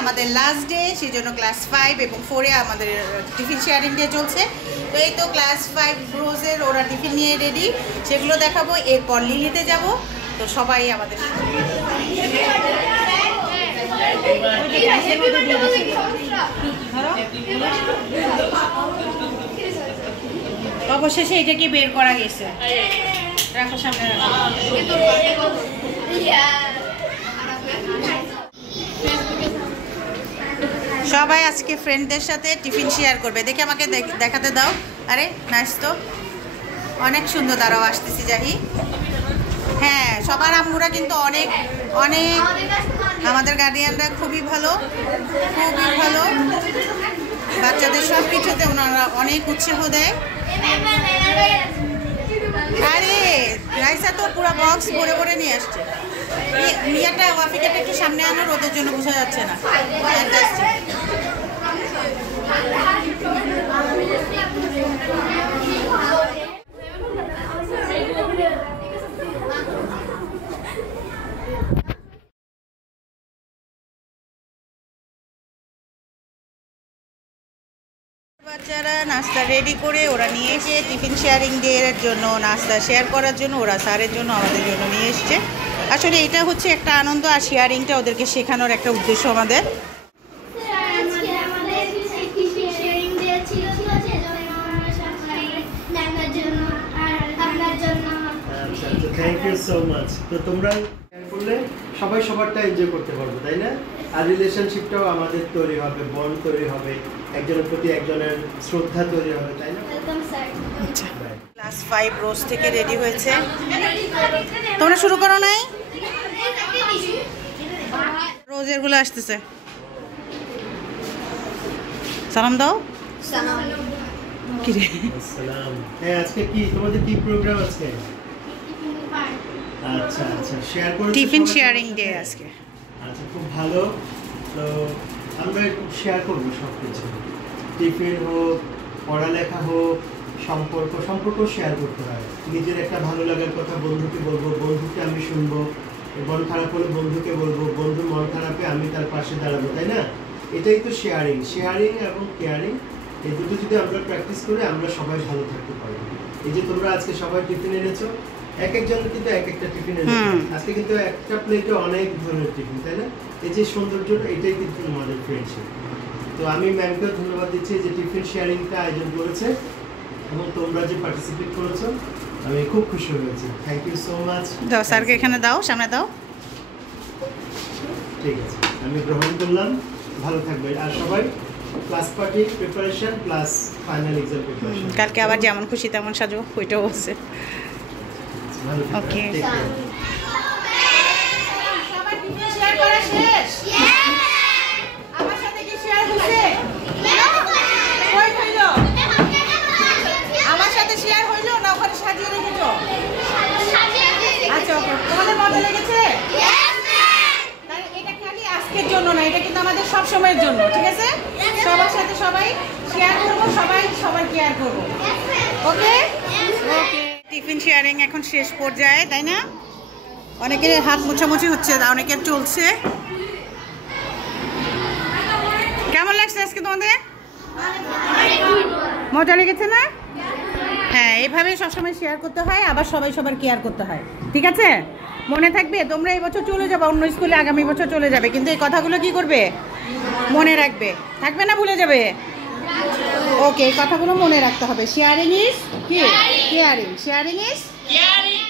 আমাদের last day, সেই জন্য ক্লাস 5 এবং 4-এ আমাদের টিফিন শেয়ারিং ডে চলছে। তো এই তো ক্লাস 5 ব্রোজের ওরা টিফিন নিয়ে রেডি, সেগুলো দেখাবো। এরপর লিলিতে যাব। তো সবাই আমাদের অবশেষে এটাকে বের করা গেছে। রাখো সামনে। সবাই আজকে ফ্রেন্ডদের সাথে টিফিন শেয়ার করবে। দেখে আমাকে দেখাতে দাও। আরে নাইস, তো অনেক সুন্দর। দাঁড়াও আসতেছি যাহি। হ্যাঁ, সবার আম্মুরা কিন্তু অনেক অনেক, আমাদের গার্ডিয়ানরা খুবই ভালো, খুবই ভালো। বাচ্চাদের সব কিছুতে ওনারা অনেক উৎসাহ দেয়। আরে রাইসা তো পুরো বক্স ভরে ভরে নিয়ে আসছে। মিয়াটা ওয়াফিকাটা একটু সামনে আনো, রোদের জন্য বোঝা যাচ্ছে না। বাচ্চারা নাস্তা রেডি করে ওরা নিয়ে এসে টিফিন শেয়ারিং ডে এর জন্য নাস্তা শেয়ার করার জন্য ওরা স্যারের জন্য আমাদের জন্য নিয়ে এসছে। আসলে এটা হচ্ছে একটা আনন্দ, আর শেয়ারিংটা ওদেরকে শেখানোর একটা উদ্দেশ্য আমাদের। Thank you so much. তো তোমরা করলে সবাই সবারটা এনজয় করতে পারবো, তাই না? আর রিলেশনশিপটাও আমাদের তৈরি হবে, বন্ড তৈরি হবে, একজনের প্রতি একজনের শ্রদ্ধা তৈরি হবে, তাই না? ক্লাস 5 রোজ থেকে রেডি হয়েছে। তোমরা শুরু করো নাই? রোজের গুলো আসতেছে। সালাম দাও। কি রে? আসসালাম। হ্যাঁ, আজকে কি তোমাদের কি প্রোগ্রাম আছে? আচ্ছা আচ্ছা, শেয়ার করো। টিফিন শেয়ারিং ডে আজকে। আচ্ছা, খুব ভালো। তো আমরা একটু শেয়ার করবো সব কিছু, টিফিন হোক, পড়ালেখা হোক, সম্পর্ক শেয়ার করতে হয়। নিজের একটা ভালো লাগার কথা বন্ধুকে বলবো, বন্ধুকে আমি শুনবো, মন খারাপ হলে বন্ধুকে বলবো, বন্ধুর মন খারাপে আমি তার পাশে দাঁড়াবো, তাই না? এটাই তো শেয়ারিং। শেয়ারিং এবং কেয়ারিং, এই দুটো যদি আমরা প্র্যাকটিস করি আমরা সবাই ভালো থাকতে পারবো। এই যে তোমরা আজকে সবাই টিফিন এনেছো, এক একজনের কিন্তু এক একটা টিফিন এনেছো। আজকে কিন্তু একটা প্লেটে অনেক ধরনের টিফিন, তাই না? এই যে সৌন্দর্যটা, এটাই কিন্তু আমাদের ফ্রেন্ডশিপ। তো আমি ম্যামকেও ধন্যবাদ দিচ্ছি যে টিফিন শেয়ারিংটা আয়োজন করেছে এবং তোমরা যে পার্টিসিপেট করেছো, আমি খুব খুশি হয়েছি। Thank you so much. দাও স্যারকে এখানে দাও, সামনে দাও। ঠিক আছে, আমি গ্রহণ করলাম। ভালো থাকবে। আর সবাই class party preparation plus final exam preparation. কালকে আবার যেমন খুশি তেমন সাজো, ওইটাও আছে। ওকে, সবার টিফিন শেয়ার করা শেষ? আমার সাথে কি শেয়ার হইছে? কই হইলো? আমার সাথে শেয়ার হইলো না ওখানে সাজিয়ে রেখেছো? আচ্ছা, তোমাদের মজা লেগেছে? তাহলে এটা খালি আজকের জন্য না, এটা কিন্তু আমাদের সব সময়ের জন্য, ঠিক আছে? সবার সাথে সবাই শেয়ার করবো, সবাই কেয়ার করবো। ওকে ওকে। টিফিন শেয়ারিং এখন শেষ পর্যায়ে, তাই না? অনেকের হাত মোছামুছি হচ্ছে, অনেকের চলছে। কেমন লাগছে আজকে তোমাদের? মজা লেগেছে না? হ্যাঁ, এভাবেই সবসময় শেয়ার করতে হয়, আবার সবাই সবার কেয়ার করতে হয়, ঠিক আছে? মনে থাকবে, তোমরা এই বছর চলে যাবে অন্য স্কুলে, আগামী বছর চলে যাবে, কিন্তু এই কথাগুলো কি করবে? মনে রাখবে। থাকবে না, ভুলে যাবে? ওকে, এই কথাগুলো মনে রাখতে হবে। শেয়ারিং ইজ কি? কেয়ারিং। Sharing is caring.